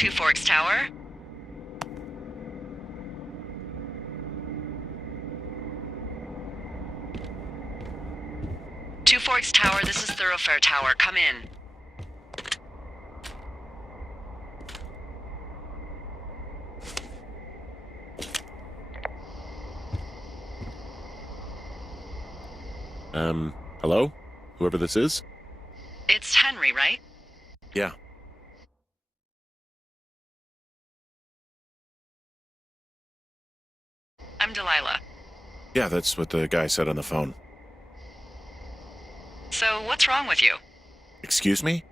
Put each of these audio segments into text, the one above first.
Two Forks Tower. Two Forks Tower, this is Thoroughfare Tower. Come in. Hello? Whoever this is? It's Henry, right? Yeah. I'm Delilah. Yeah, that's what the guy said on the phone. So, what's wrong with you? Excuse me?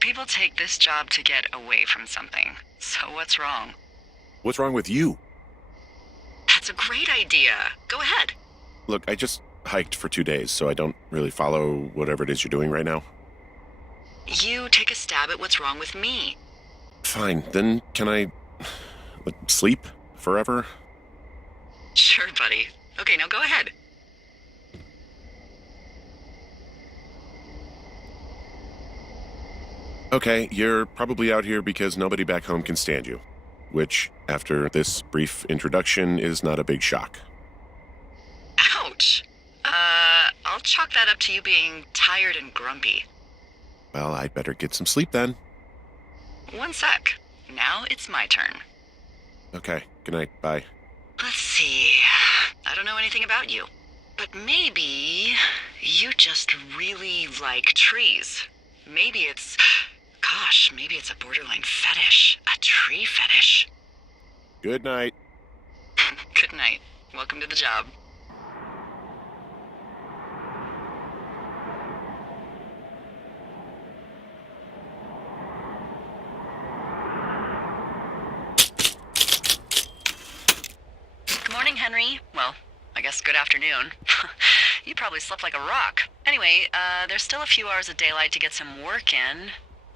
People take this job to get away from something. So what's wrong? What's wrong with you? That's a great idea. Go ahead. Look, I just hiked for 2 days, so I don't really follow whatever it is you're doing right now. You take a stab at what's wrong with me. Fine, then can I sleep forever? Sure, buddy. Okay, now go ahead. Okay, you're probably out here because nobody back home can stand you. Which, after this brief introduction, is not a big shock. Ouch. I'll chalk that up to you being tired and grumpy. Well, I'd better get some sleep then. One sec. Now it's my turn. Okay, good night, bye. Let's see. I don't know anything about you. But maybe you just really like trees. Maybe it's a borderline fetish. A tree fetish. Good night. Good night. Welcome to the job. Good morning, Henry. Well, I guess good afternoon. You probably slept like a rock. Anyway, there's still a few hours of daylight to get some work in.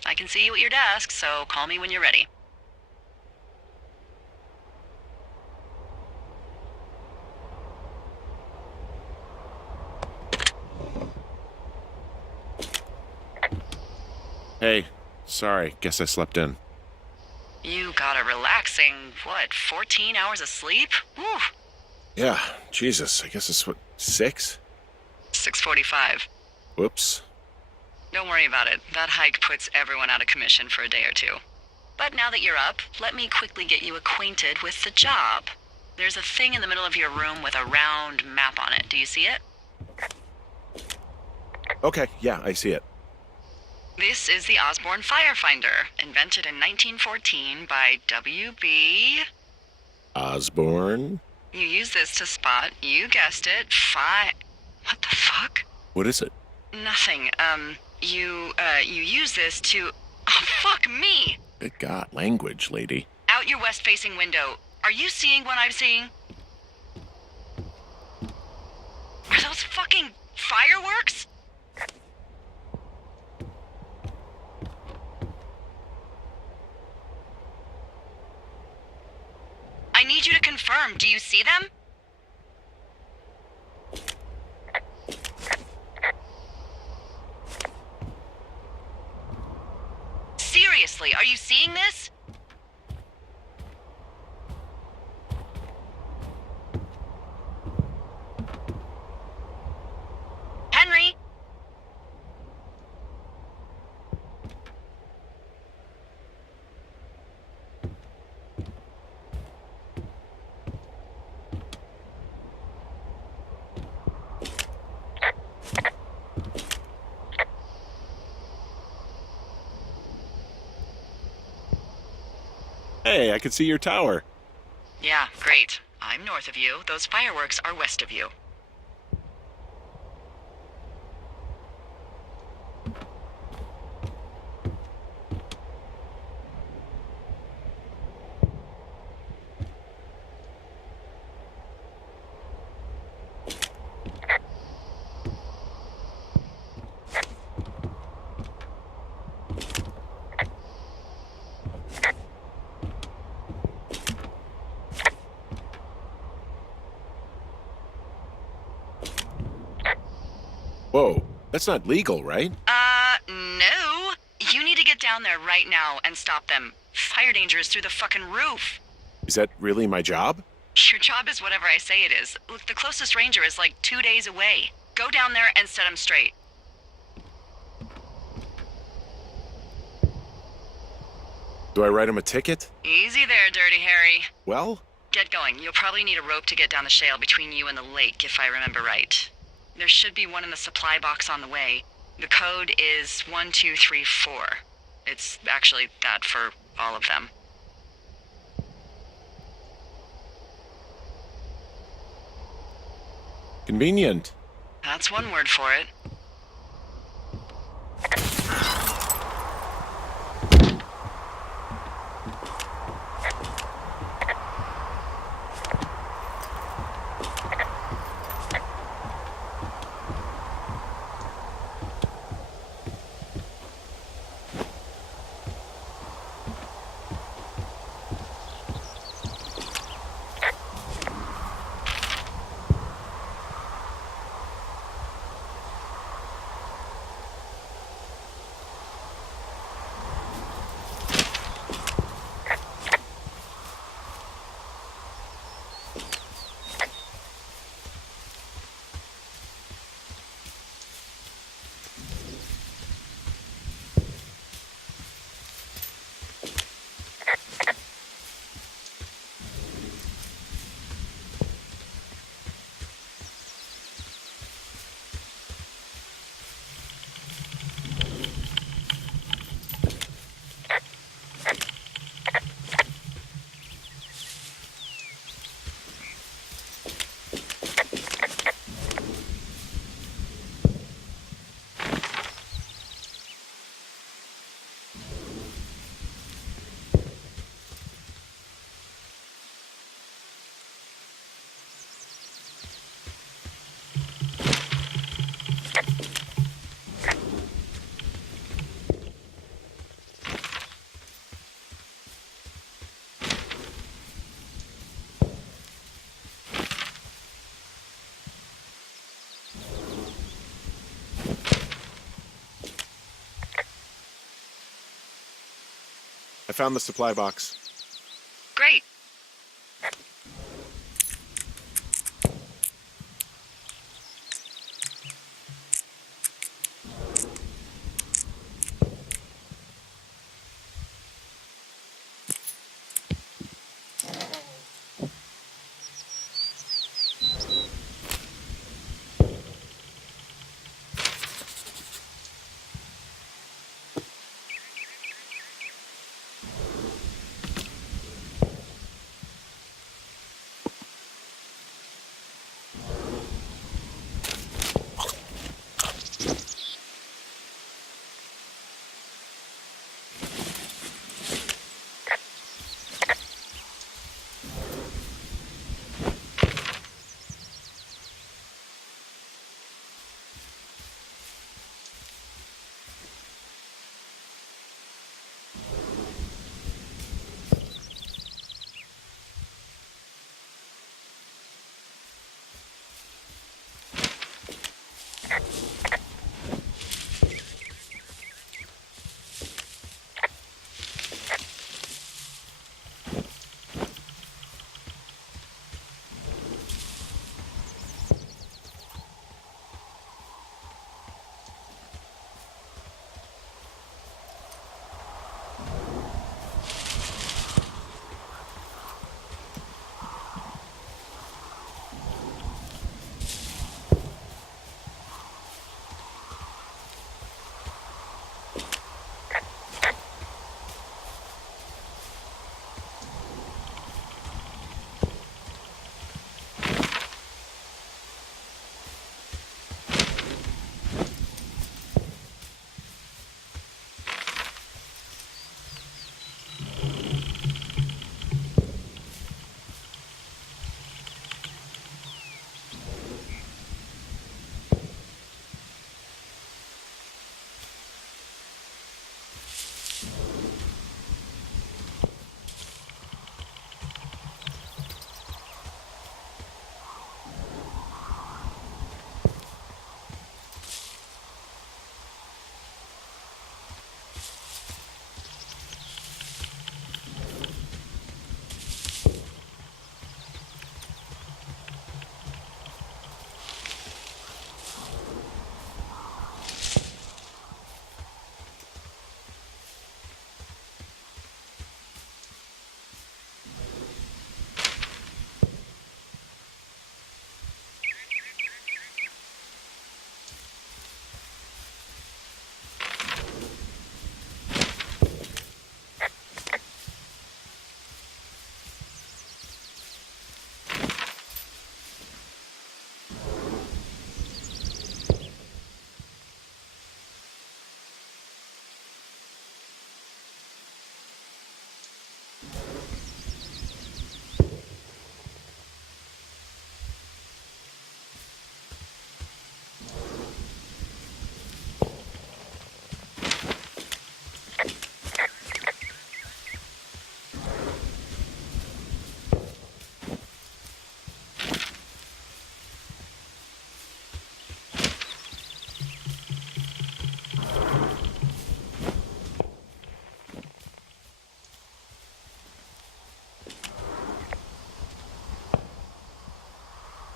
I can see you at your desk, so call me when you're ready. Hey, sorry, guess I slept in. You got a relaxing, 14 hours of sleep? Whew. Yeah, Jesus, I guess it's 6? 6:45. Whoops. Don't worry about it. That hike puts everyone out of commission for a day or two. But now that you're up, let me quickly get you acquainted with the job. There's a thing in the middle of your room with a round map on it. Do you see it? Okay, yeah, I see it. This is the Osborne Firefinder, invented in 1914 by W.B. Osborne? You use this to spot, you guessed it, What the fuck? What is it? Nothing. You use this to... Oh, fuck me! Good God, language, lady. Out your west-facing window. Are you seeing what I'm seeing? Are those fucking fireworks? I need you to confirm. Do you see them? Seriously, are you seeing this? Henry? Hey, I can see your tower. Yeah, great. I'm north of you. Those fireworks are west of you. Whoa, that's not legal, right? No. You need to get down there right now and stop them. fire danger is through the fucking roof. Is that really my job? Your job is whatever I say it is. Look, the closest ranger is like 2 days away. Go down there and set him straight. Do I write him a ticket? Easy there, Dirty Harry. Well? Get going. You'll probably need a rope to get down the shale between you and the lake, if I remember right. There should be one in the supply box on the way. The code is 1234. It's actually that for all of them. Convenient. That's one word for it. I found the supply box. Great.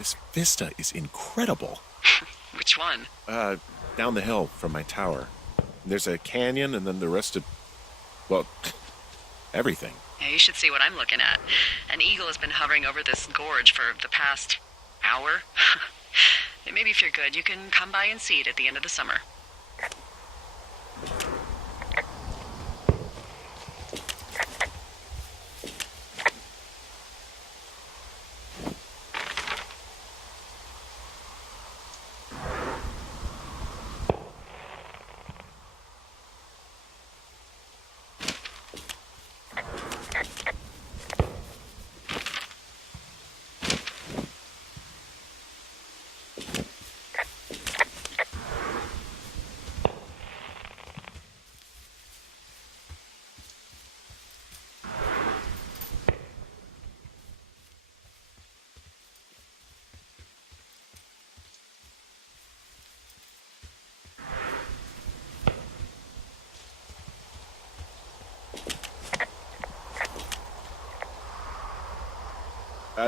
This vista is incredible. Which one? Down the hill from my tower. There's a canyon and then the rest of, well, everything. Yeah, you should see what I'm looking at. An eagle has been hovering over this gorge for the past hour. Maybe if you're good, you can come by and see it at the end of the summer.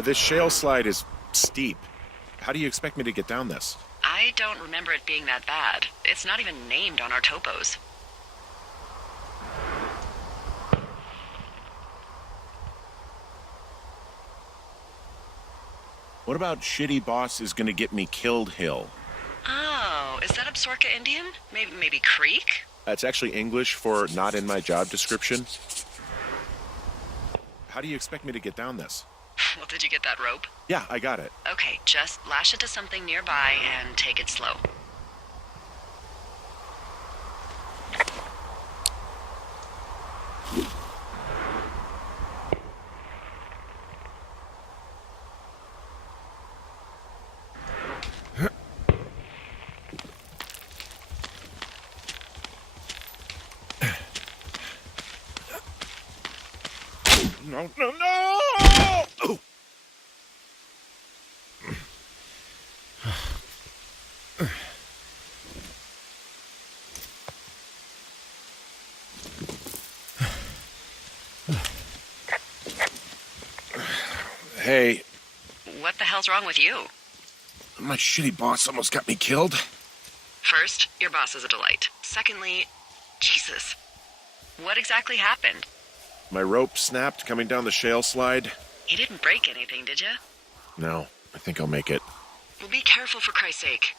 This shale slide is steep. How do you expect me to get down this? I don't remember it being that bad. It's not even named on our topos. What about Shitty Boss is gonna get me killed hill? Oh, is that Absorka Indian? Maybe Creek? That's actually English for not in my job description. How do you expect me to get down this? Well, did you get that rope? Yeah, I got it. Okay, just lash it to something nearby and take it slow. No, no, no! Oh. Hey. What the hell's wrong with you? My shitty boss almost got me killed. First, your boss is a delight. Secondly, Jesus. What exactly happened? My rope snapped coming down the shale slide. You didn't break anything, did you? No, I think I'll make it. Well, be careful for Christ's sake.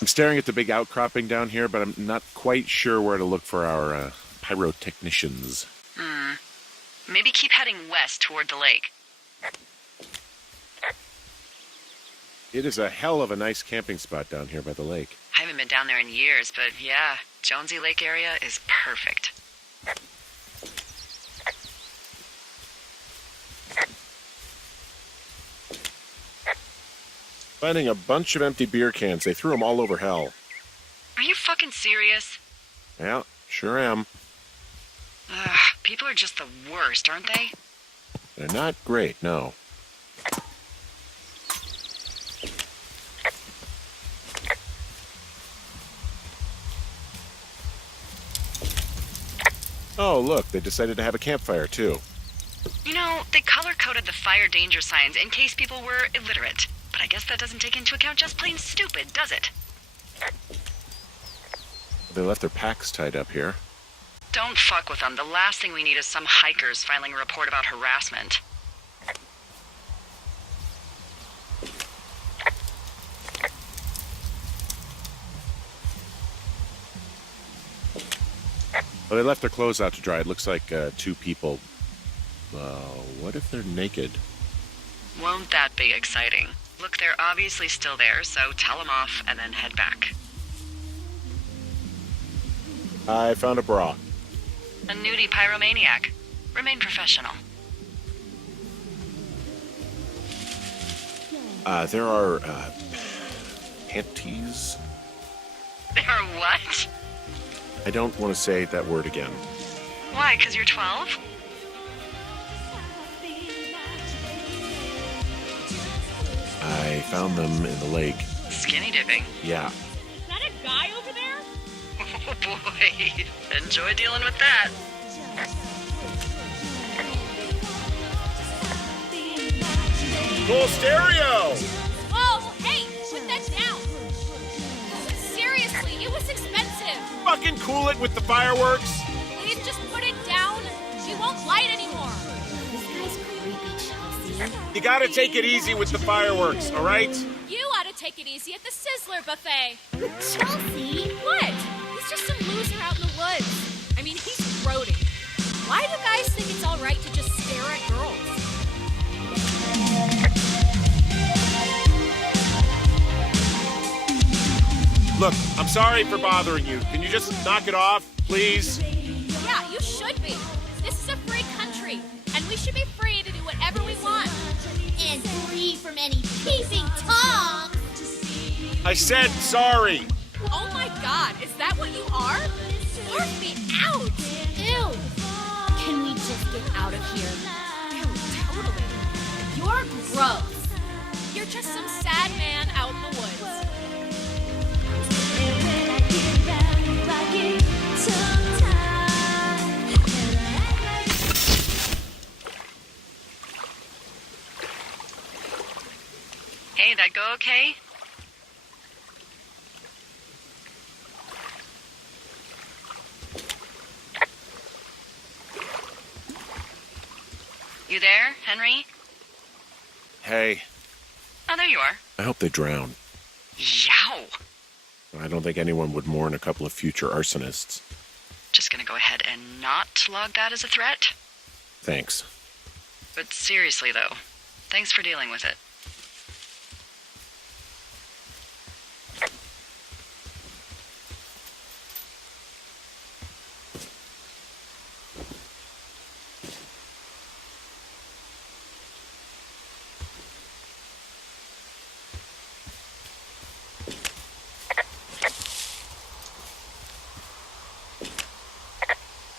I'm staring at the big outcropping down here, but I'm not quite sure where to look for our pyrotechnicians. Maybe keep heading west toward the lake. It is a hell of a nice camping spot down here by the lake. I haven't been down there in years, but yeah, Jonesy Lake area is perfect. Finding a bunch of empty beer cans. They threw them all over hell. Are you fucking serious? Yeah, sure am. Ugh, people are just the worst, aren't they? They're not great, no. Oh, look, they decided to have a campfire, too. You know, they color-coded the fire danger signs in case people were illiterate. But I guess that doesn't take into account just plain stupid, does it? They left their packs tied up here. Don't fuck with them. The last thing we need is some hikers filing a report about harassment. Well, they left their clothes out to dry. It looks like two people. What if they're naked? Won't that be exciting? Look, they're obviously still there, so tell them off and then head back. I found a bra. A nudie pyromaniac. Remain professional. There are, panties? There are what? I don't want to say that word again. Why, 'cause you're 12? I found them in the lake. Skinny dipping. Yeah. Is that a guy over there? Oh boy. Enjoy dealing with that. Cool stereo! Whoa, hey, put that down. Seriously, it was expensive. Fucking cool it with the fireworks! Please just put it down. She won't light anymore. This guy's creepy, Chelsea. You gotta take it easy with the fireworks, alright? You ought to take it easy at the Sizzler buffet. Chelsea? What? He's just some loser out in the woods. I mean, he's grody. Why do guys think it's all right to just stare at girls? Look, I'm sorry for bothering you. Can you just knock it off, please? Yeah, you should be. This is a free country, and we should be free to do whatever we want. And free from any peeping Toms. I said sorry. Oh my god, is that what you are? Barf me out! Ew. Can we just get out of here? Ew, totally. You're gross. You're just some sad man out in the woods. Hey, that go okay? You there, Henry? Hey, Oh, there you are. I hope they drown. Yow! I don't think anyone would mourn a couple of future arsonists. Just gonna go ahead and not log that as a threat. Thanks. But seriously, though, thanks for dealing with it.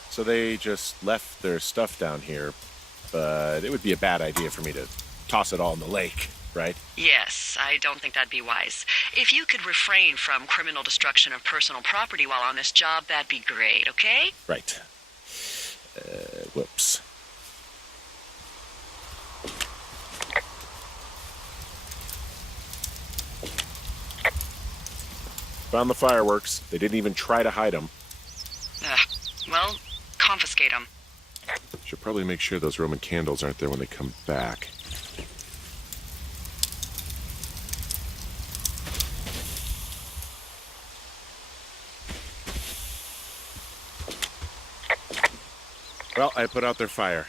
So they just left their stuff down here, but it would be a bad idea for me to toss it all in the lake, right? Yes, I don't think that'd be wise. If you could refrain from criminal destruction of personal property while on this job, that'd be great, okay? Right. Whoops. Found the fireworks. They didn't even try to hide them. Well, confiscate them. Should probably make sure those Roman candles aren't there when they come back. Well, I put out their fire.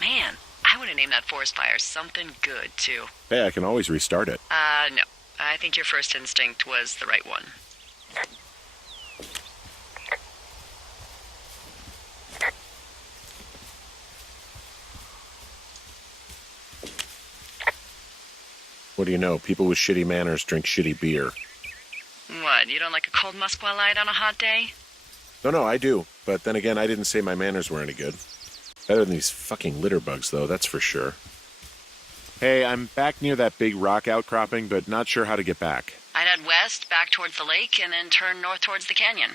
Man, I would have named that forest fire something good, too. Hey, I can always restart it. No. I think your first instinct was the right one. What do you know? People with shitty manners drink shitty beer. What, you don't like a cold Musqua Light on a hot day? No, I do. But then again, I didn't say my manners were any good. Better than these fucking litter bugs, though, that's for sure. Hey, I'm back near that big rock outcropping, but not sure how to get back. I'd head west, back towards the lake, and then turn north towards the canyon.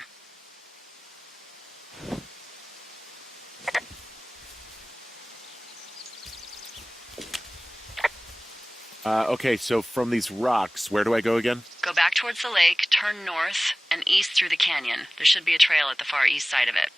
Okay, so from these rocks, where do I go again? Go back towards the lake, turn north, and east through the canyon. There should be a trail at the far east side of it.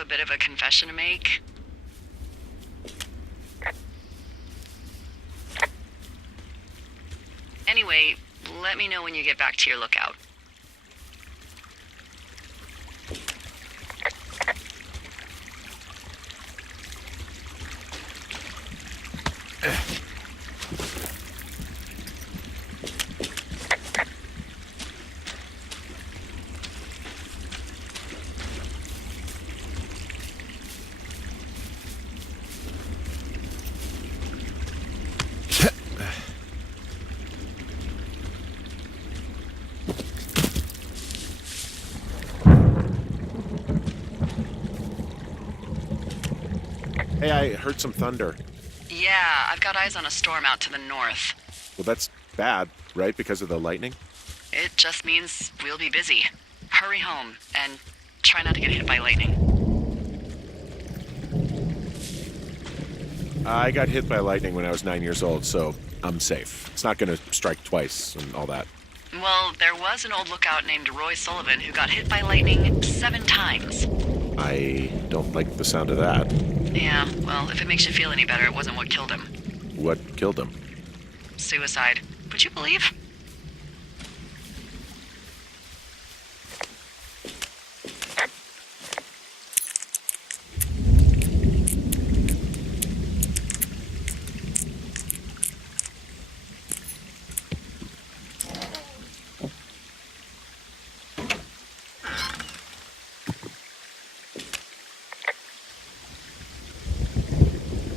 a bit of a confession to make. Anyway, let me know when you get back to your lookout. Hey, I heard some thunder. Yeah, I've got eyes on a storm out to the north. Well, that's bad, right? Because of the lightning? It just means we'll be busy. Hurry home, and try not to get hit by lightning. I got hit by lightning when I was 9 years old, so I'm safe. It's not going to strike twice and all that. Well, there was an old lookout named Roy Sullivan who got hit by lightning 7 times. I don't like the sound of that. Yeah, well, if it makes you feel any better, it wasn't what killed him. What killed him? Suicide. Would you believe?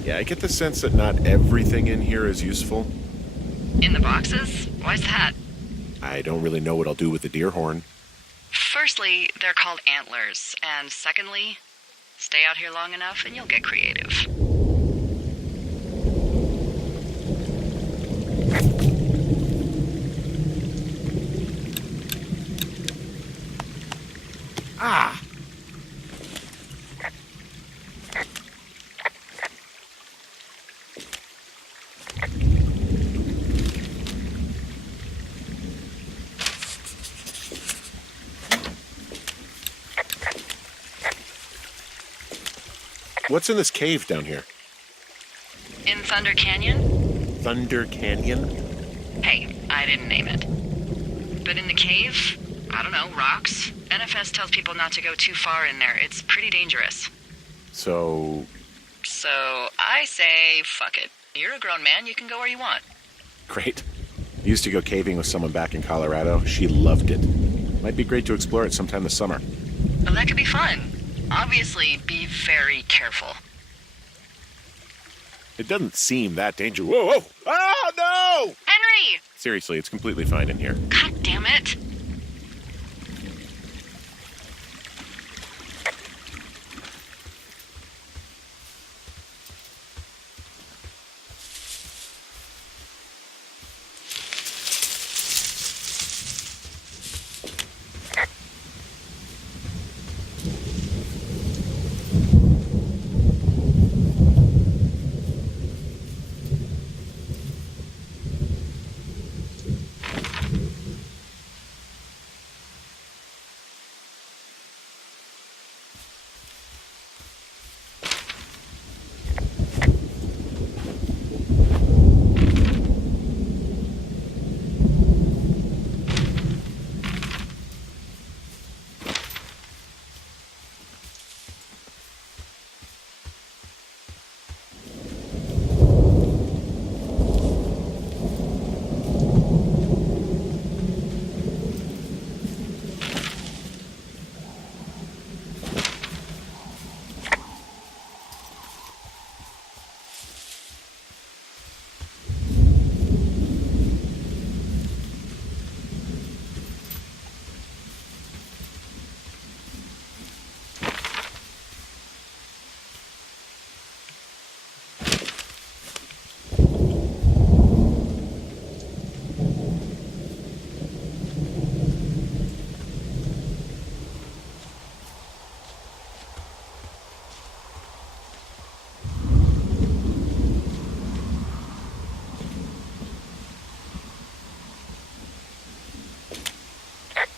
Yeah, I get the sense that not everything in here is useful. In the boxes? Why's that? I don't really know what I'll do with the deer horn. Firstly, they're called antlers. And secondly, stay out here long enough and you'll get creative. Ah! What's in this cave down here? In Thunder Canyon? Thunder Canyon? Hey, I didn't name it. But in the cave, I don't know, rocks. NFS tells people not to go too far in there. It's pretty dangerous. So I say, fuck it. You're a grown man, you can go where you want. great. Used to go caving with someone back in Colorado. She loved it. Might be great to explore it sometime this summer. Well, that could be fun. Obviously, be very careful. It doesn't seem that dangerous. Whoa, whoa! Oh, no! Henry! Seriously, it's completely fine in here. God damn it.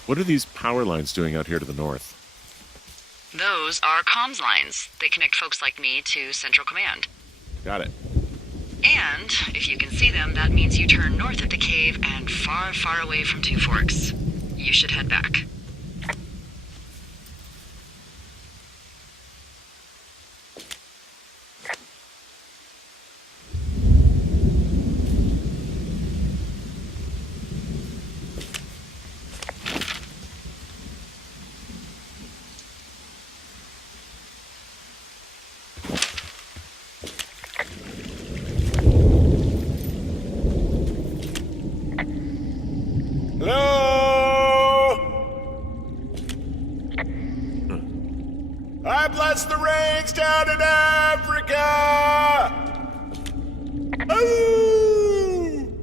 What are these power lines doing out here to the north? Those are comms lines. They connect folks like me to Central Command. Got it. And if you can see them, that means you turn north of the cave and far, far away from Two Forks. You should head back. I bless the rains down in Africa! Ooh!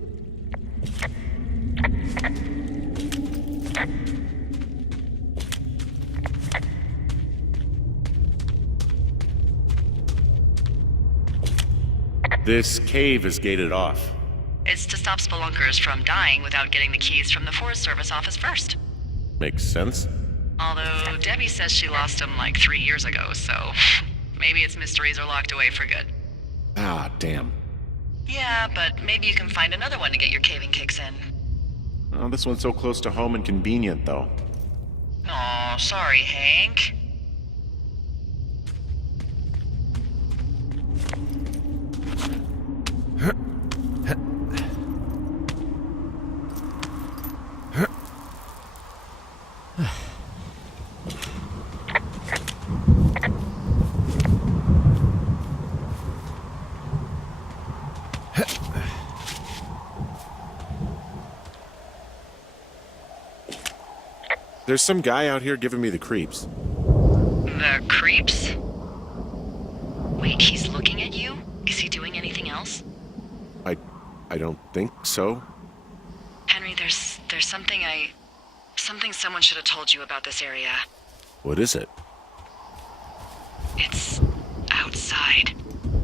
This cave is gated off. It's to stop spelunkers from dying without getting the keys from the Forest Service office first. Makes sense. Although Debbie says she lost them like 3 years ago, so maybe its mysteries are locked away for good. Ah, damn. Yeah, but maybe you can find another one to get your caving kicks in. Oh, this one's so close to home and convenient, though. Aw, sorry, Hank. There's some guy out here giving me the creeps. The creeps? Wait, he's looking at you? Is he doing anything else? I don't think so. Henry, there's something someone should have told you about this area. What is it? It's outside.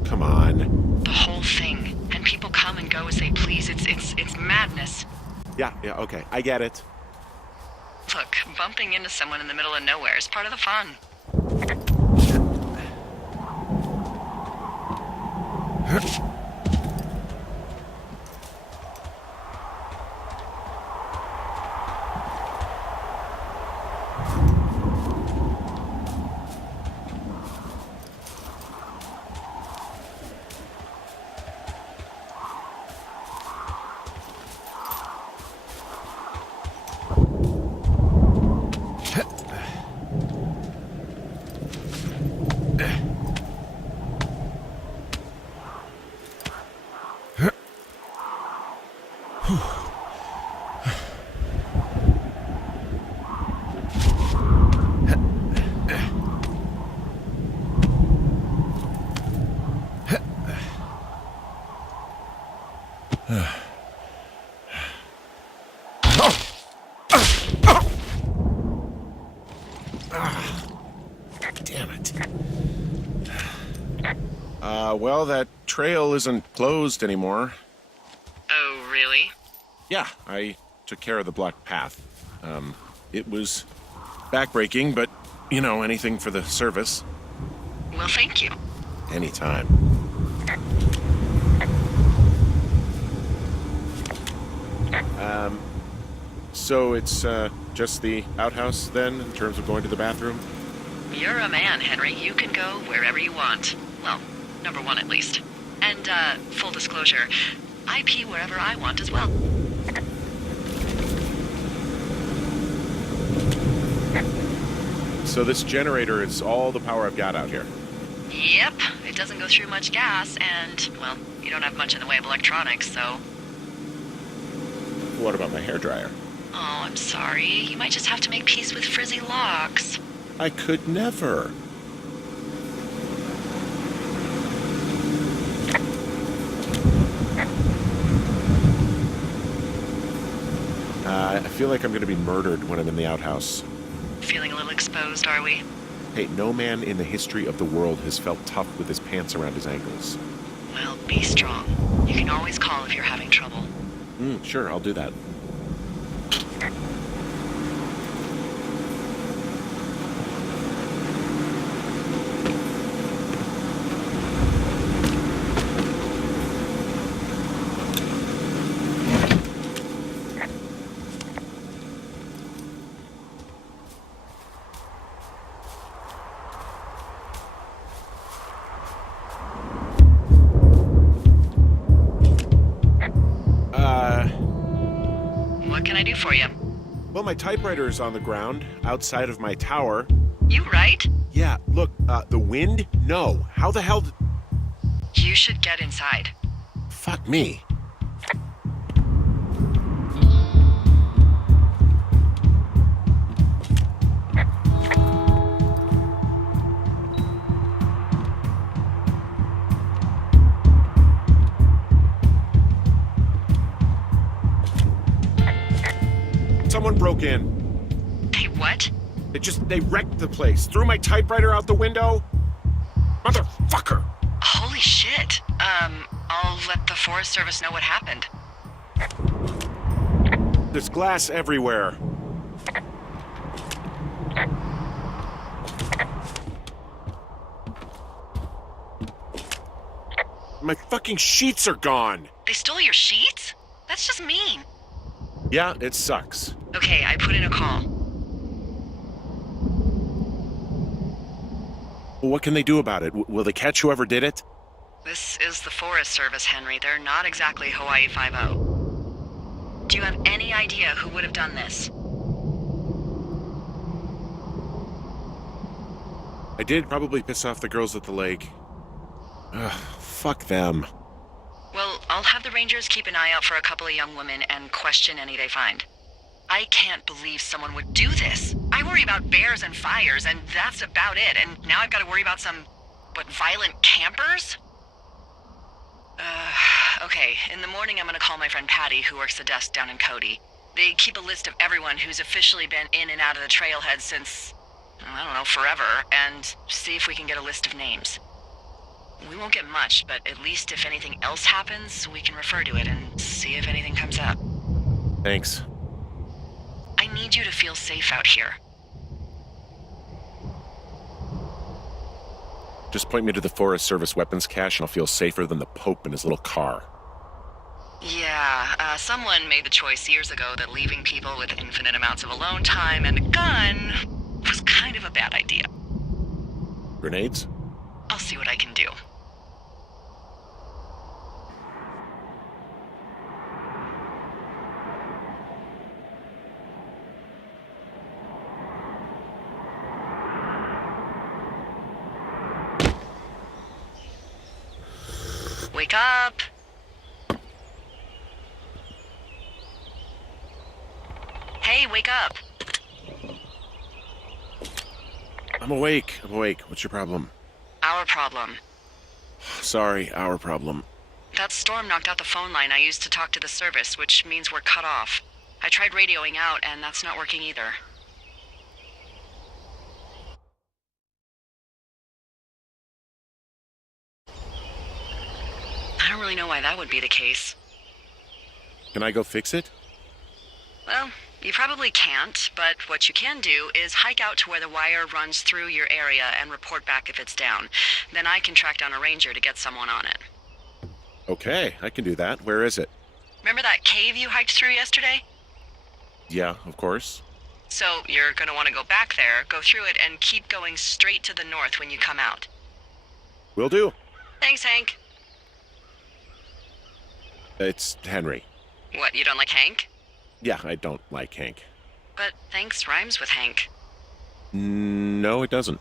Come on. The whole thing. And people come and go as they please. It's madness. Yeah, okay, I get it. Look, bumping into someone in the middle of nowhere is part of the fun. Damn it. Well, that trail isn't closed anymore. Oh, really? Yeah, I took care of the blocked path. It was backbreaking, but, you know, anything for the service. Well, thank you. Anytime. So it's, just the outhouse, then, in terms of going to the bathroom? You're a man, Henry. You can go wherever you want. Well, number one at least. And, full disclosure, I pee wherever I want as well. So this generator is all the power I've got out here. Yep, it doesn't go through much gas, and, well, you don't have much in the way of electronics, so... What about my hairdryer? Oh, I'm sorry. You might just have to make peace with frizzy locks. I could never. I feel like I'm going to be murdered when I'm in the outhouse. Feeling a little exposed, are we? Hey, no man in the history of the world has felt tough with his pants around his ankles. Well, be strong. You can always call if you're having trouble. Sure, I'll do that. I do for you? Well, my typewriter is on the ground, outside of my tower. You right? Yeah, look, the wind? No. How the hell did... You should get inside. Fuck me. Someone broke in. Hey, what? They wrecked the place. Threw my typewriter out the window. Motherfucker! Holy shit. I'll let the Forest Service know what happened. There's glass everywhere. My fucking sheets are gone. They stole your sheets? That's just mean. Yeah, it sucks. Okay, I put in a call. Well, what can they do about it? Will they catch whoever did it? This is the Forest Service, Henry. They're not exactly Hawaii Five-0. Do you have any idea who would have done this? I did probably piss off the girls at the lake. Ugh, fuck them. Well, I'll have the Rangers keep an eye out for a couple of young women and question any they find. I can't believe someone would do this. I worry about bears and fires, and that's about it. And now I've got to worry about some, violent campers? Okay, in the morning I'm gonna call my friend Patty, who works the desk down in Cody. They keep a list of everyone who's officially been in and out of the trailhead since, I don't know, forever, and see if we can get a list of names. We won't get much, but at least if anything else happens, we can refer to it and see if anything comes up. Thanks. I need you to feel safe out here. Just point me to the Forest Service weapons cache and I'll feel safer than the Pope in his little car. Yeah, someone made the choice years ago that leaving people with infinite amounts of alone time and a gun was kind of a bad idea. Grenades? I'll see what I can do. Wake up! Hey, wake up! I'm awake. What's your problem? Our problem. Sorry, our problem. That storm knocked out the phone line I used to talk to the service, which means we're cut off. I tried radioing out, and that's not working either. I don't really know why that would be the case. Can I go fix it? Well, you probably can't, but what you can do is hike out to where the wire runs through your area and report back if it's down. Then I can track down a ranger to get someone on it. Okay, I can do that. Where is it? Remember that cave you hiked through yesterday? Yeah, of course. So you're going to want to go back there, go through it, and keep going straight to the north when you come out. Will do. Thanks, Hank. It's Henry. What, you don't like Hank? Yeah, I don't like Hank. But thanks rhymes with Hank. No, it doesn't.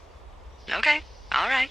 Okay, all right.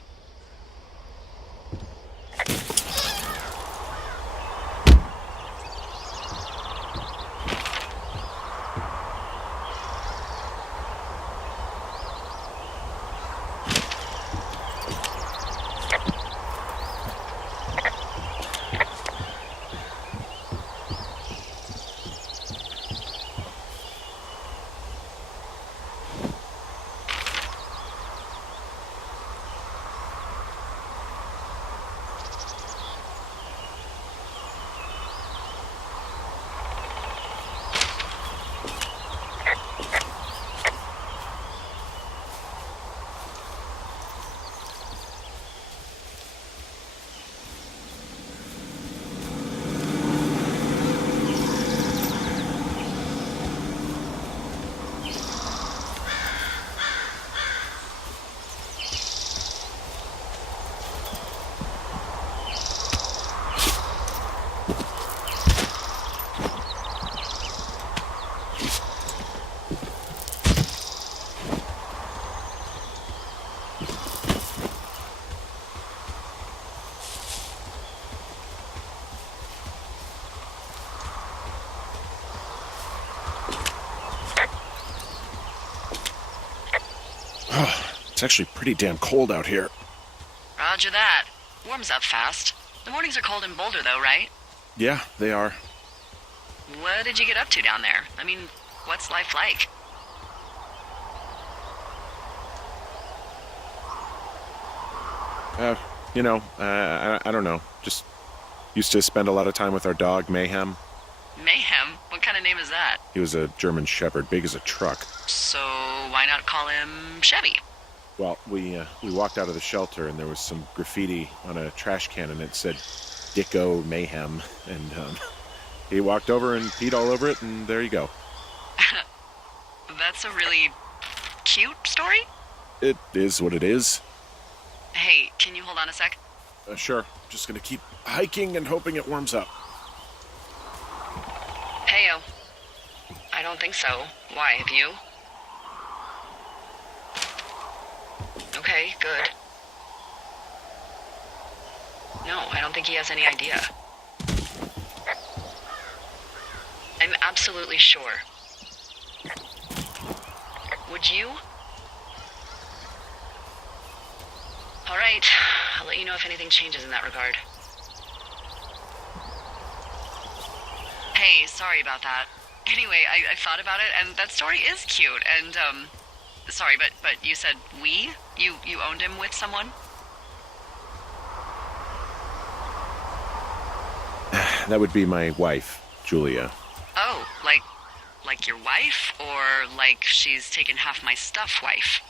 It's actually pretty damn cold out here. Roger that. Warms up fast. The mornings are cold in Boulder, though, right? Yeah, they are. What did you get up to down there? I mean, what's life like? I don't know. Just used to spend a lot of time with our dog, Mayhem. Mayhem? What kind of name is that? He was a German Shepherd, big as a truck. So why not call him Chevy? Well, we walked out of the shelter and there was some graffiti on a trash can and it said Dicko Mayhem. And he walked over and peed all over it and there you go. That's a really cute story? It is what it is. Hey, can you hold on a sec? Sure. Just gonna keep hiking and hoping it warms up. Heyo. I don't think so. Why, have you? Okay, good. No, I don't think he has any idea. I'm absolutely sure. Would you? All right, I'll let you know if anything changes in that regard. Hey, sorry about that. Anyway, I thought about it, and that story is cute, and, sorry, but you said we? You owned him with someone? That would be my wife, Julia. Oh, like your wife? Or like she's taken half my stuff wife?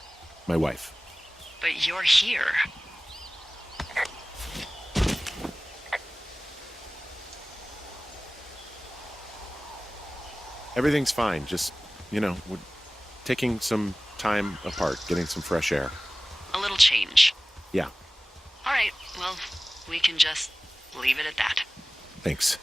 My wife. But you're here. Everything's fine. Just, we're taking some time apart, getting some fresh air. A little change. Yeah. All right, well, we can just leave it at that. Thanks.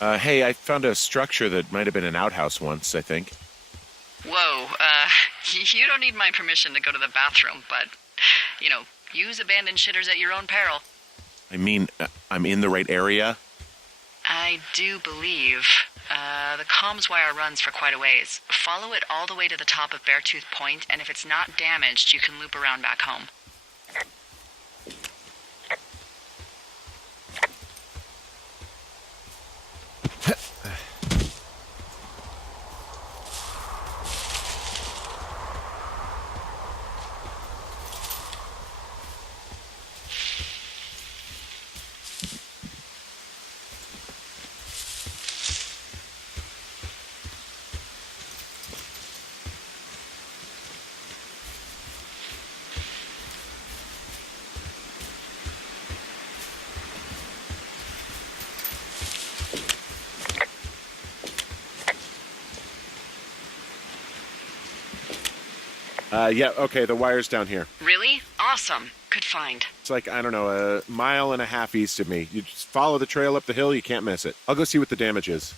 Hey, I found a structure that might have been an outhouse once, I think. Whoa, you don't need my permission to go to the bathroom, but, use abandoned shitters at your own peril. I mean, I'm in the right area? I do believe. The comms wire runs for quite a ways. Follow it all the way to the top of Beartooth Point, and if it's not damaged, you can loop around back home. Yeah, okay, the wire's down here. Really? Awesome. Good find. It's like, I don't know, a mile and a half east of me. You just follow the trail up the hill, you can't miss it. I'll go see what the damage is.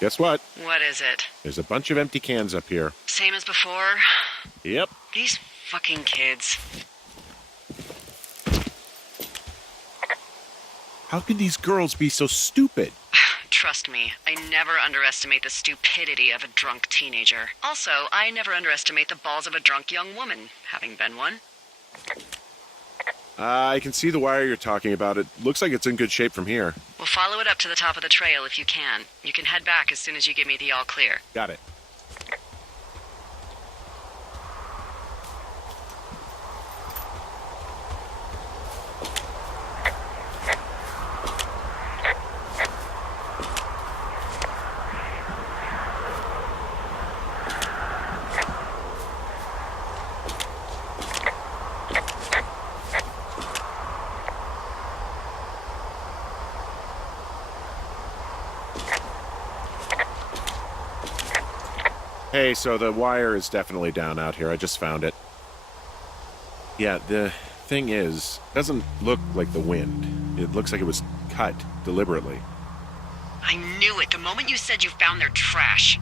Guess what? What is it? There's a bunch of empty cans up here. Same as before? Yep. These fucking kids. How could these girls be so stupid? Trust me, I never underestimate the stupidity of a drunk teenager. Also, I never underestimate the balls of a drunk young woman, having been one. I can see the wire you're talking about. It looks like it's in good shape from here. We'll follow it up to the top of the trail if you can. You can head back as soon as you give me the all clear. Got it. Hey, so the wire is definitely down out here. I just found it. Yeah, the thing is, it doesn't look like the wind. It looks like it was cut deliberately. I knew it the moment you said you found their trash.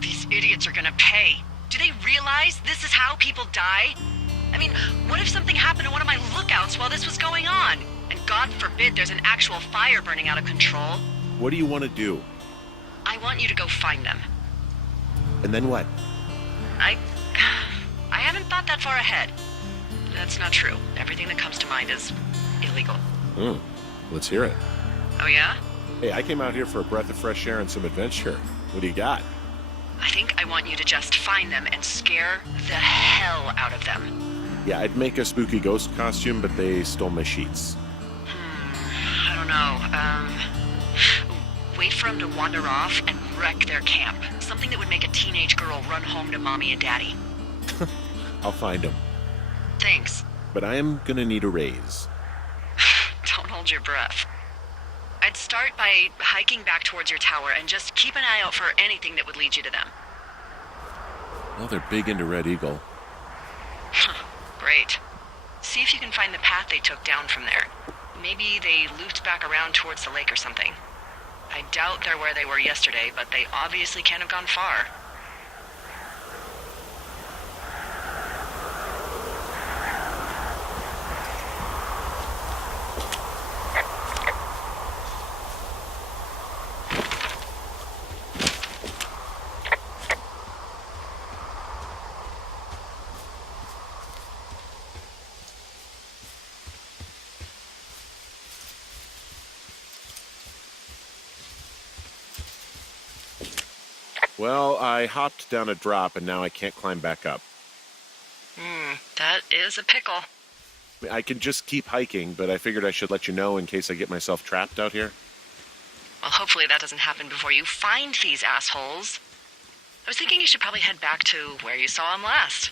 These idiots are gonna pay. Do they realize this is how people die? I mean, what if something happened to one of my lookouts while this was going on? And God forbid there's an actual fire burning out of control. What do you want to do? I want you to go find them. And then what? I haven't thought that far ahead. That's not true. Everything that comes to mind is illegal. Let's hear it. Oh yeah? Hey, I came out here for a breath of fresh air and some adventure. What do you got? I think I want you to just find them and scare the hell out of them. Yeah, I'd make a spooky ghost costume, but they stole my sheets. I don't know. Wait for them to wander off and wreck their camp. Something that would make a teenage girl run home to mommy and daddy. I'll find them. Thanks. But I am gonna need a raise. Don't hold your breath. I'd start by hiking back towards your tower and just keep an eye out for anything that would lead you to them. Well, they're big into Red Eagle. Great. See if you can find the path they took down from there. Maybe they looped back around towards the lake or something. I doubt they're where they were yesterday, but they obviously can't have gone far. Well, I hopped down a drop and now I can't climb back up. That is a pickle. I can just keep hiking, but I figured I should let you know in case I get myself trapped out here. Well, hopefully that doesn't happen before you find these assholes. I was thinking you should probably head back to where you saw them last.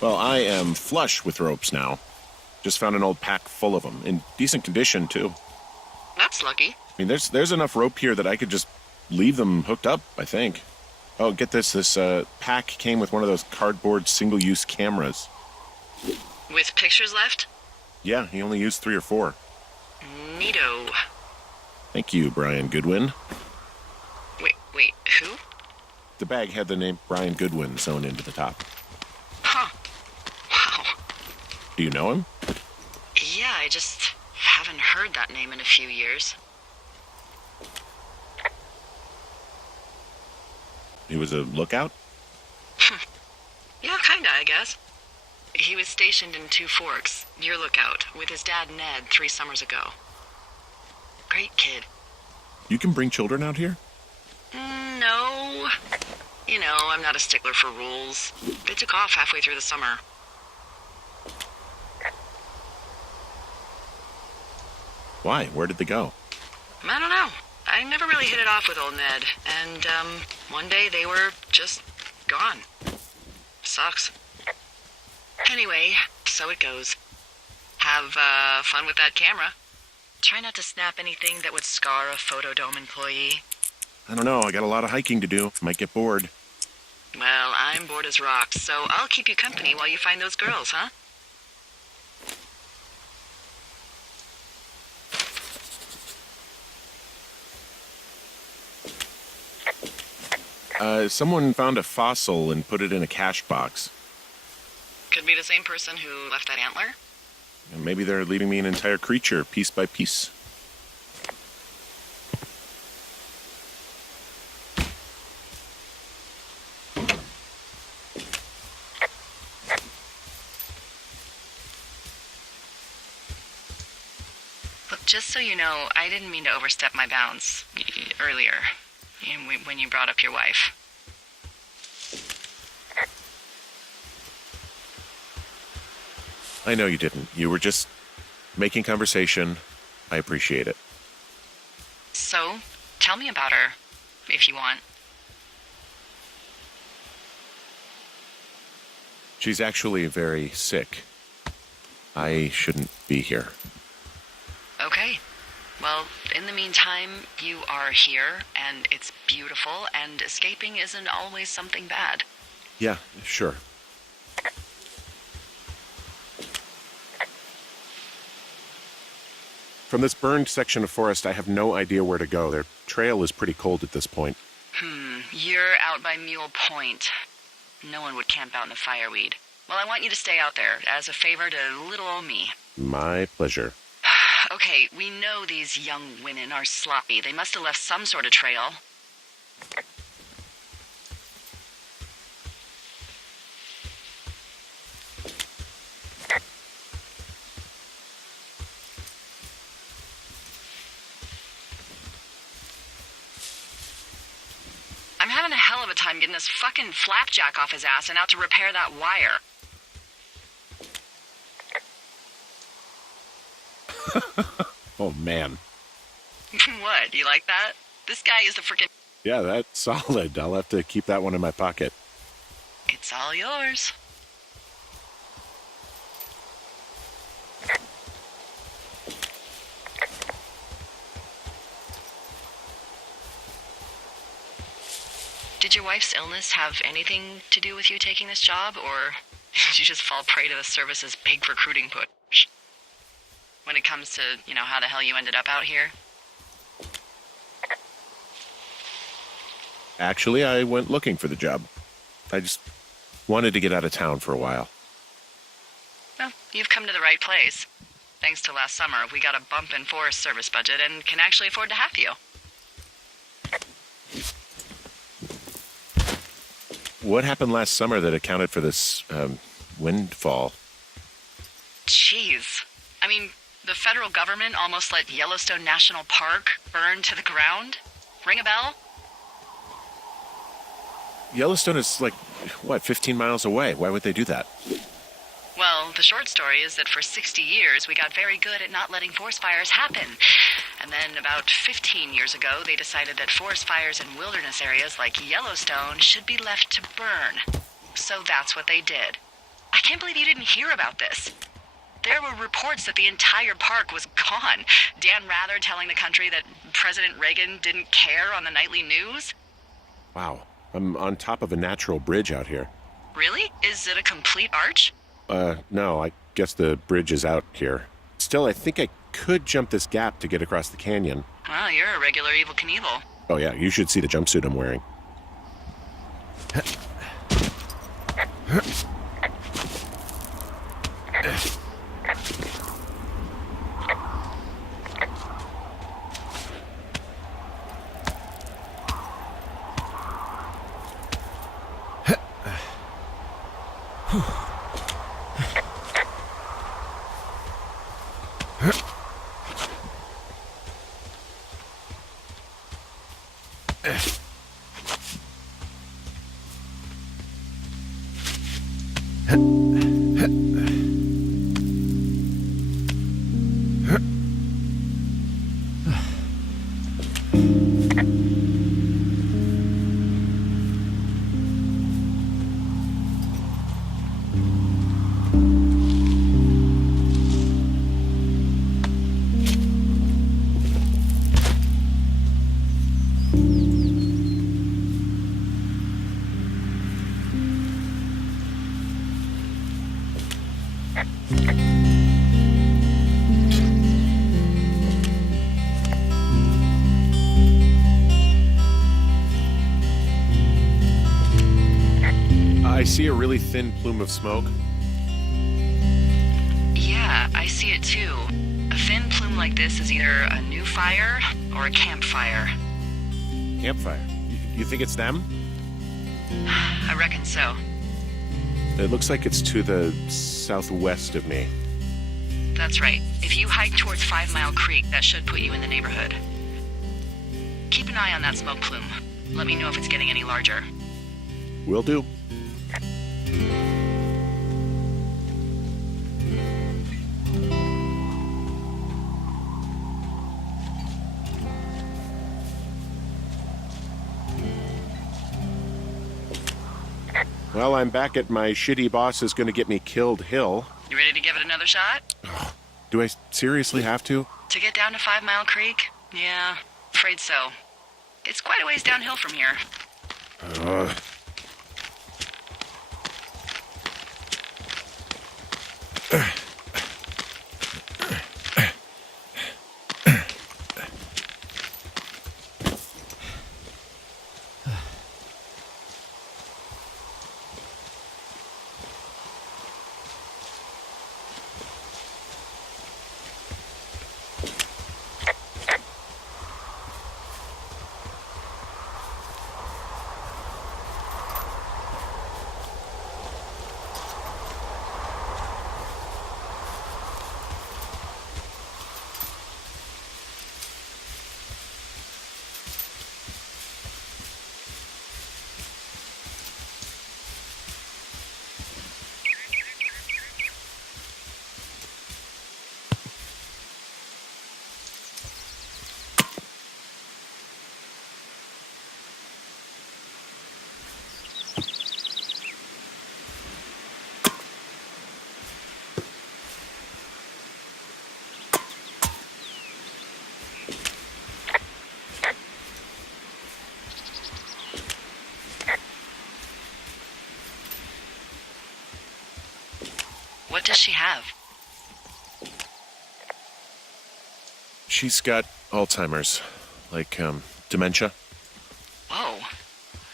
Well, I am flush with ropes now. Just found an old pack full of them, in decent condition, too. That's lucky. I mean, there's enough rope here that I could just leave them hooked up, I think. Oh, get this. This pack came with one of those cardboard single-use cameras. With pictures left? Yeah, he only used 3 or 4. Neato. Thank you, Brian Goodwin. Wait, who? The bag had the name Brian Goodwin sewn into the top. Huh. Wow. Do you know him? Yeah, I just haven't heard that name in a few years. He was a lookout? Yeah, kinda, I guess. He was stationed in Two Forks, your lookout, with his dad Ned 3 summers ago. Great kid. You can bring children out here? No. You know, I'm not a stickler for rules. They took off halfway through the summer. Why? Where did they go? I don't know. I never really hit it off with old Ned, and, one day they were just gone. Sucks. Anyway, so it goes. Have, fun with that camera. Try not to snap anything that would scar a Photodome employee. I don't know. I got a lot of hiking to do. Might get bored. Well, I'm bored as rocks, so I'll keep you company while you find those girls, huh? Someone found a fossil and put it in a cash box. Could be the same person who left that antler. And maybe they're leaving me an entire creature, piece by piece. Look, just so you know, I didn't mean to overstep my bounds earlier, when you brought up your wife. I know you didn't. You were just making conversation. I appreciate it. So, tell me about her, if you want. She's actually very sick. I shouldn't be here. Okay. Well, in the meantime, you are here, and it's beautiful, and escaping isn't always something bad. Yeah, sure. From this burned section of forest, I have no idea where to go. Their trail is pretty cold at this point. You're out by Mule Point. No one would camp out in the fireweed. Well, I want you to stay out there, as a favor to little old me. My pleasure. Okay, we know these young women are sloppy. They must have left some sort of trail. I'm having a hell of a time getting this fucking flapjack off his ass and out to repair that wire. Oh, man. What, you like that? This guy is the freaking... Yeah, that's solid. I'll have to keep that one in my pocket. It's all yours. Did your wife's illness have anything to do with you taking this job, or did you just fall prey to the service's big recruiting push? When it comes to, how the hell you ended up out here? Actually, I went looking for the job. I just wanted to get out of town for a while. Well, you've come to the right place. Thanks to last summer, we got a bump in Forest Service budget and can actually afford to have you. What happened last summer that accounted for this, windfall? Jeez. I mean, the federal government almost let Yellowstone National Park burn to the ground? Ring a bell? Yellowstone is 15 miles away. Why would they do that? Well, the short story is that for 60 years, we got very good at not letting forest fires happen. And then about 15 years ago, they decided that forest fires in wilderness areas like Yellowstone should be left to burn. So that's what they did. I can't believe you didn't hear about this. There were reports that the entire park was gone. Dan Rather telling the country that President Reagan didn't care on the nightly news. Wow. I'm on top of a natural bridge out here. Really? Is it a complete arch? No, I guess the bridge is out here. Still, I think I could jump this gap to get across the canyon. Well, you're a regular Evel Knievel. Oh yeah, you should see the jumpsuit I'm wearing. I see a really thin plume of smoke. Yeah, I see it too. A thin plume like this is either a new fire or a campfire. Campfire? You think it's them? I reckon so. It looks like it's to the southwest of me. That's right. If you hike towards 5 Mile Creek, that should put you in the neighborhood. Keep an eye on that smoke plume. Let me know if it's getting any larger. Will do. Well, I'm back at my shitty boss is going to get me killed hill. You ready to give it another shot? Do I seriously have to? To get down to 5 Mile Creek? Yeah, afraid so. It's quite a ways downhill from here. What does she have? She's got Alzheimer's, like, dementia. Whoa.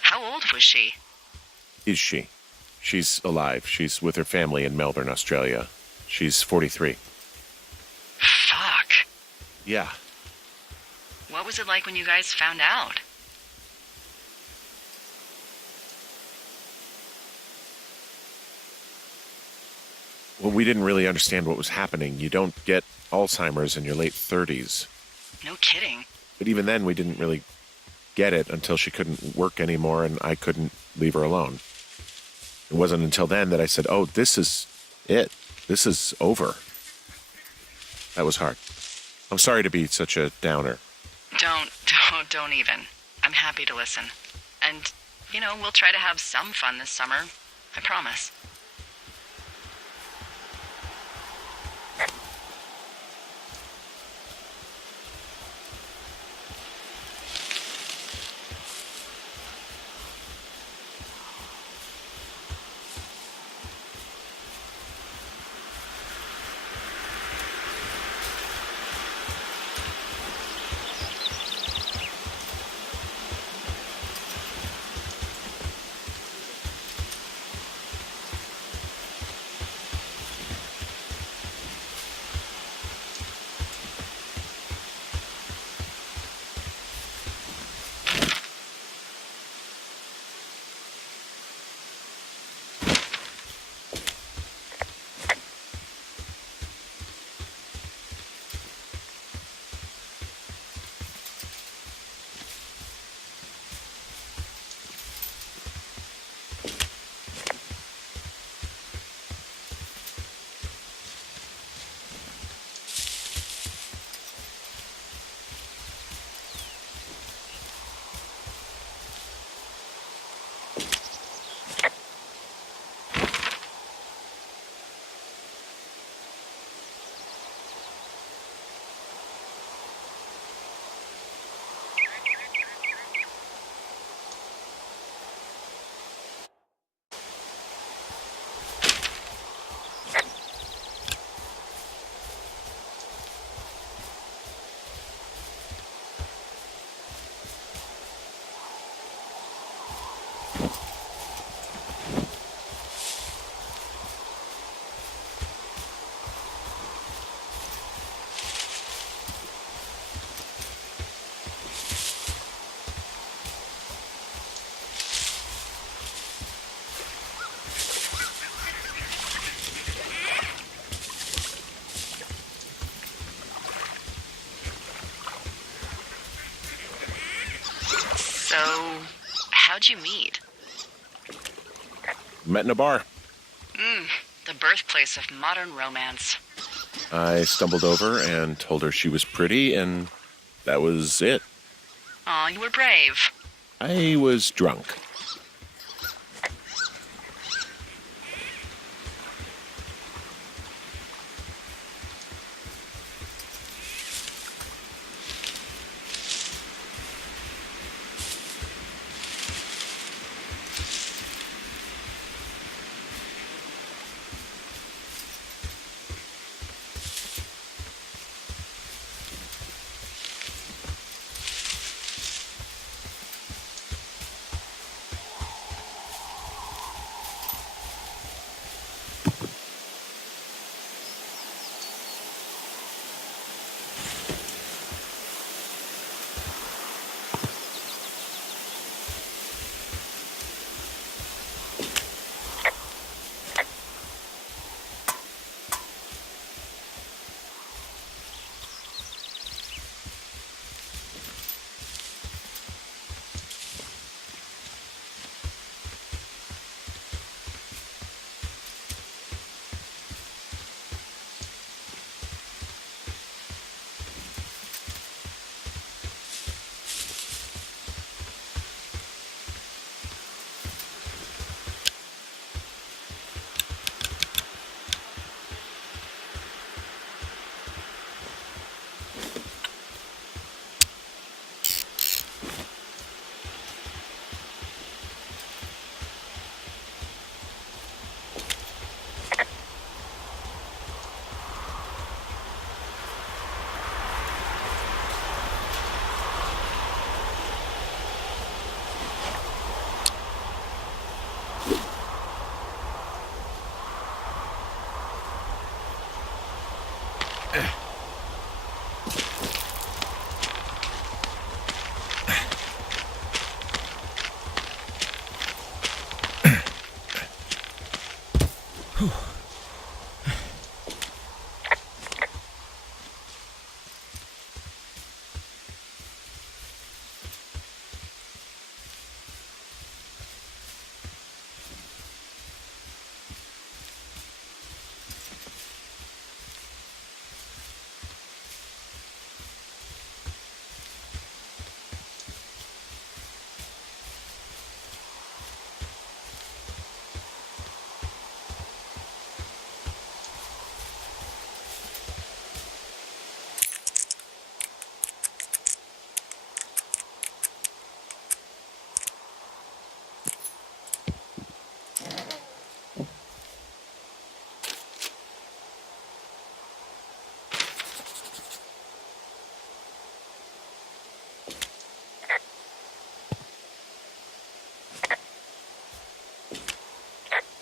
How old was she? Is she? She's alive. She's with her family in Melbourne, Australia. She's 43. Fuck. Yeah. What was it like when you guys found out? Well, we didn't really understand what was happening. You don't get Alzheimer's in your late 30s. No kidding. But even then, we didn't really get it until she couldn't work anymore and I couldn't leave her alone. It wasn't until then that I said, oh, this is it. This is over. That was hard. I'm sorry to be such a downer. Don't even. I'm happy to listen. And, we'll try to have some fun this summer. I promise. So, how'd you meet? Met in a bar. The birthplace of modern romance. I stumbled over and told her she was pretty, and that was it. Aw, you were brave. I was drunk.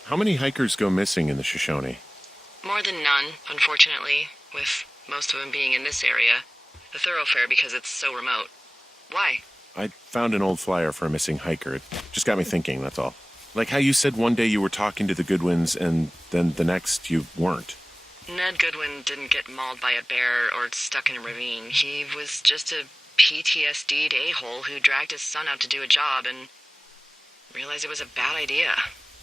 How many hikers go missing in the Shoshone? More than none, unfortunately, with most of them being in this area. The thoroughfare because it's so remote. Why? I found an old flyer for a missing hiker. It just got me thinking, that's all. Like how you said one day you were talking to the Goodwins and then the next you weren't. Ned Goodwin didn't get mauled by a bear or stuck in a ravine. He was just a PTSD'd a-hole who dragged his son out to do a job and realized it was a bad idea.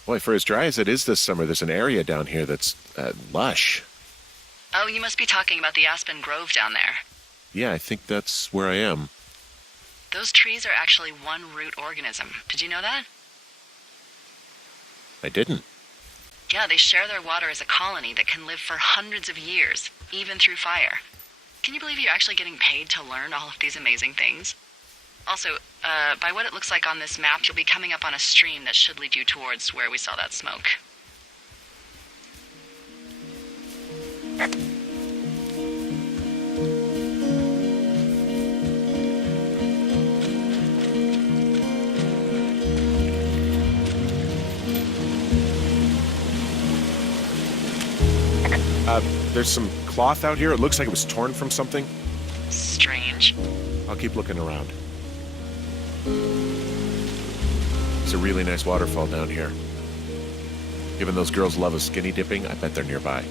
Boy, for as dry as it is this summer, there's an area down here that's lush. Oh, you must be talking about the Aspen Grove down there. Yeah, I think that's where I am. Those trees are actually one root organism. Did you know that? I didn't. Yeah, they share their water as a colony that can live for hundreds of years, even through fire. Can you believe you're actually getting paid to learn all of these amazing things? Also, by what it looks like on this map, you'll be coming up on a stream that should lead you towards where we saw that smoke. There's some cloth out here. It looks like it was torn from something. Strange. I'll keep looking around. There's a really nice waterfall down here. Given those girls' love of skinny dipping, I bet they're nearby.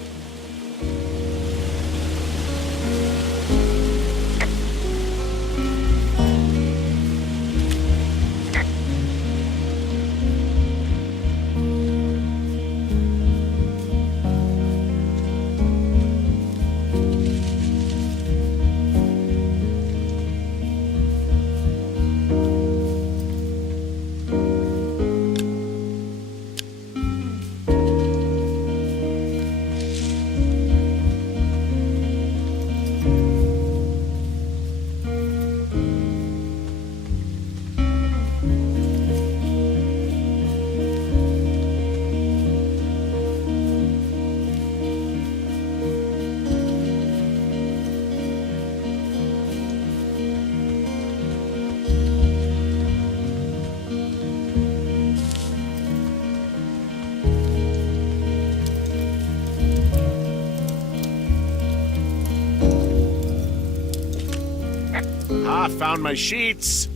Ah, found my sheets!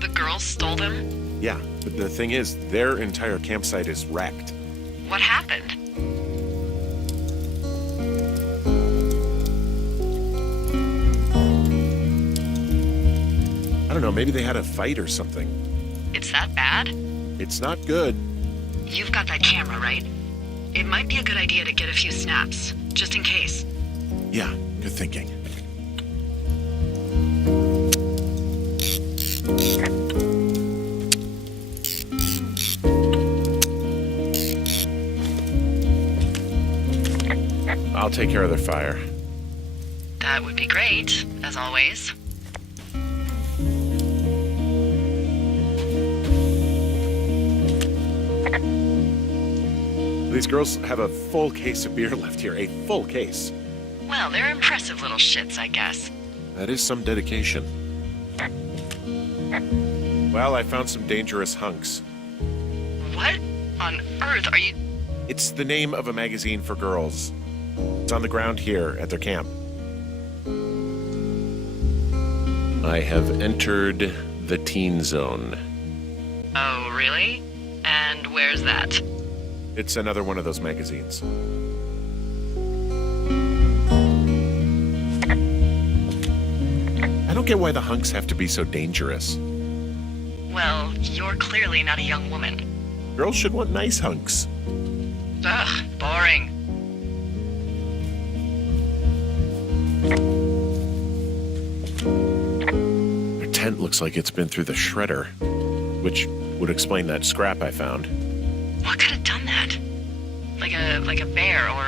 The girls stole them? Yeah, but the thing is, their entire campsite is wrecked. What happened? I don't know, maybe they had a fight or something. It's that bad? It's not good. You've got that camera, right? It might be a good idea to get a few snaps, just in case. Yeah, good thinking. I'll take care of their fire. That would be great, as always. These girls have a full case of beer left here. A full case. Well, they're impressive little shits, I guess. That is some dedication. Well, I found some dangerous hunks. What on earth are you... It's the name of a magazine for girls. It's on the ground here at their camp. I have entered the teen zone. Oh, really? And where's that? It's another one of those magazines. I don't get why the hunks have to be so dangerous. Well, you're clearly not a young woman. Girls should want nice hunks. Ugh, boring. Their tent looks like it's been through the shredder, which would explain that scrap I found. What could have done that? Like a bear or,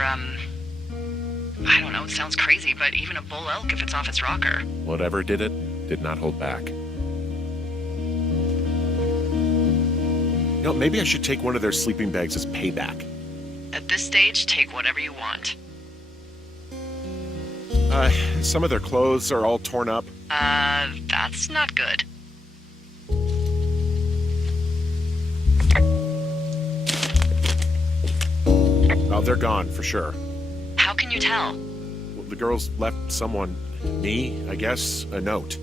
I don't know, it sounds crazy, but even a bull elk if it's off its rocker. Whatever did it, did not hold back. You know, maybe I should take one of their sleeping bags as payback. At this stage, take whatever you want. Some of their clothes are all torn up. That's not good. Oh, they're gone, for sure. How can you tell? Well, the girls left someone, me, I guess, a note.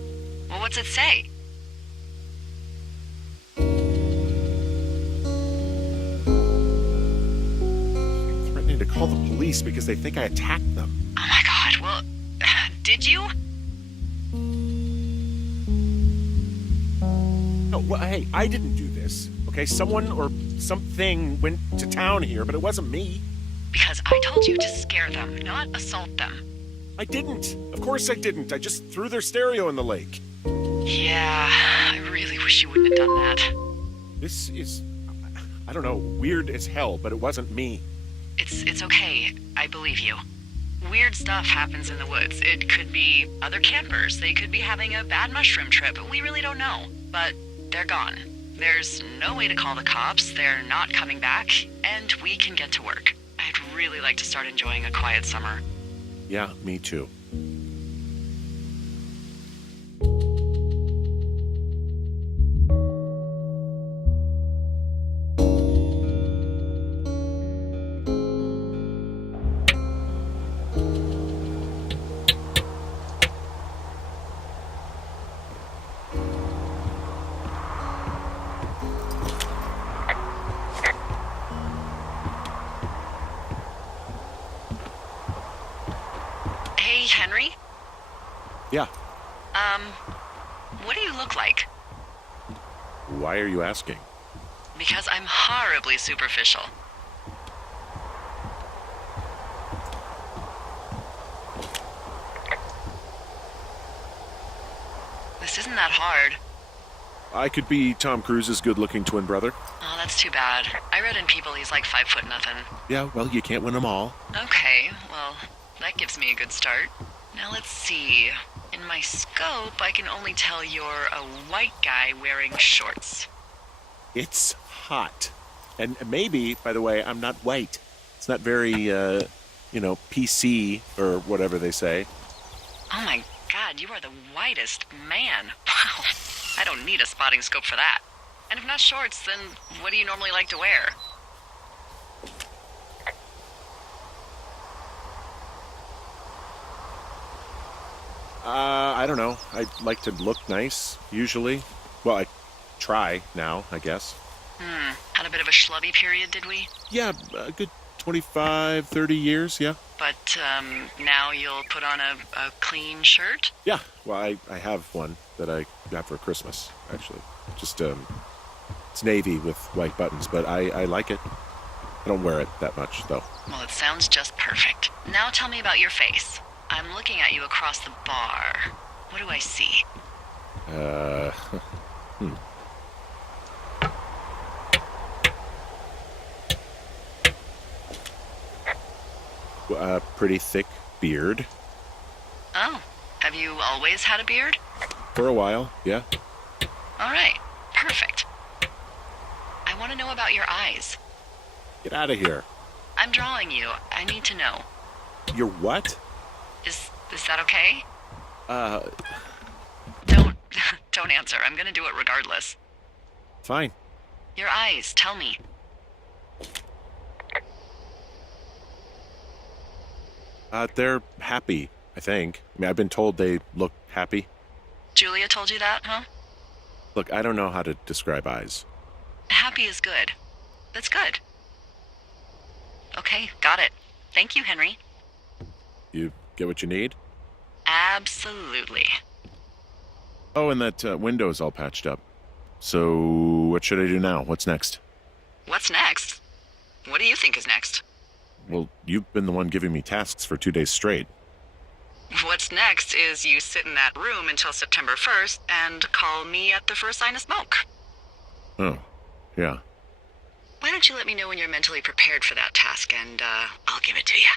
Well, what's it say? Threatening to call the police because they think I attacked them. Oh my god, well, did you? No, well, hey, I didn't do this, okay? Someone or something went to town here, but it wasn't me. Because I told you to scare them, not assault them. I didn't. Of course I didn't. I just threw their stereo in the lake. Yeah, I really wish you wouldn't have done that. This is, I don't know, weird as hell, but it wasn't me. It's okay. I believe you. Weird stuff happens in the woods. It could be other campers. They could be having a bad mushroom trip. We really don't know. But they're gone. There's no way to call the cops. They're not coming back. And we can get to work. I'd really like to start enjoying a quiet summer. Yeah, me too. Hey, Henry? Yeah. What do you look like? Why are you asking? Because I'm horribly superficial. This isn't that hard. I could be Tom Cruise's good-looking twin brother. Oh, that's too bad. I read in People he's like 5'0" nothing. Yeah, well, you can't win them all. Okay, well, that gives me a good start. Now let's see. In my scope, I can only tell you're a white guy wearing shorts. It's hot. And maybe, by the way, I'm not white. It's not very, PC or whatever they say. Oh my god, you are the whitest man. Wow. I don't need a spotting scope for that. And if not shorts, then what do you normally like to wear? I don't know. I like to look nice, usually. Well, I try now, I guess. Had a bit of a schlubby period, did we? Yeah, a good 25, 30 years, yeah. But now you'll put on a clean shirt? Yeah, well, I have one that I got for Christmas, actually. Just, it's navy with white buttons, but I like it. I don't wear it that much, though. Well, it sounds just perfect. Now tell me about your face. I'm looking at you across the bar. What do I see? A pretty thick beard. Oh, have you always had a beard? For a while, yeah. All right, perfect. I want to know about your eyes. Get out of here. I'm drawing you. I need to know. You're what? Is that okay? Uh, Don't answer. I'm gonna do it regardless. fine. Your eyes, tell me. They're happy, I think. I mean, I've been told they look happy. Julia told you that, huh? Look, I don't know how to describe eyes. Happy is good. That's good. Okay, got it. Thank you, Henry. You get what you need? Absolutely. Oh, and that window's all patched up. So, what should I do now? What's next? What's next? What do you think is next? Well, you've been the one giving me tasks for 2 days straight. What's next is you sit in that room until September 1st and call me at the first sign of smoke. Oh, yeah. Why don't you let me know when you're mentally prepared for that task and I'll give it to you.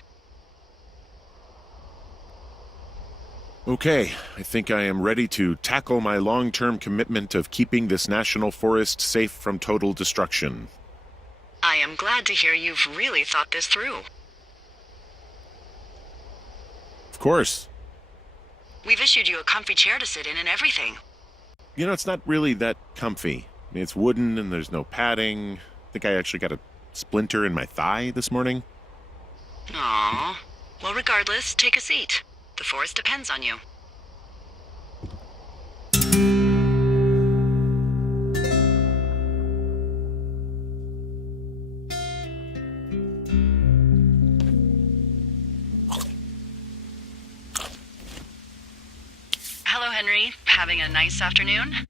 Okay, I think I am ready to tackle my long-term commitment of keeping this national forest safe from total destruction. I am glad to hear you've really thought this through. Of course. We've issued you a comfy chair to sit in and everything. You know, it's not really that comfy. I mean, it's wooden and there's no padding. I think I actually got a splinter in my thigh this morning. Aw. Well, regardless, take a seat. The forest depends on you. Hello, Henry. Having a nice afternoon?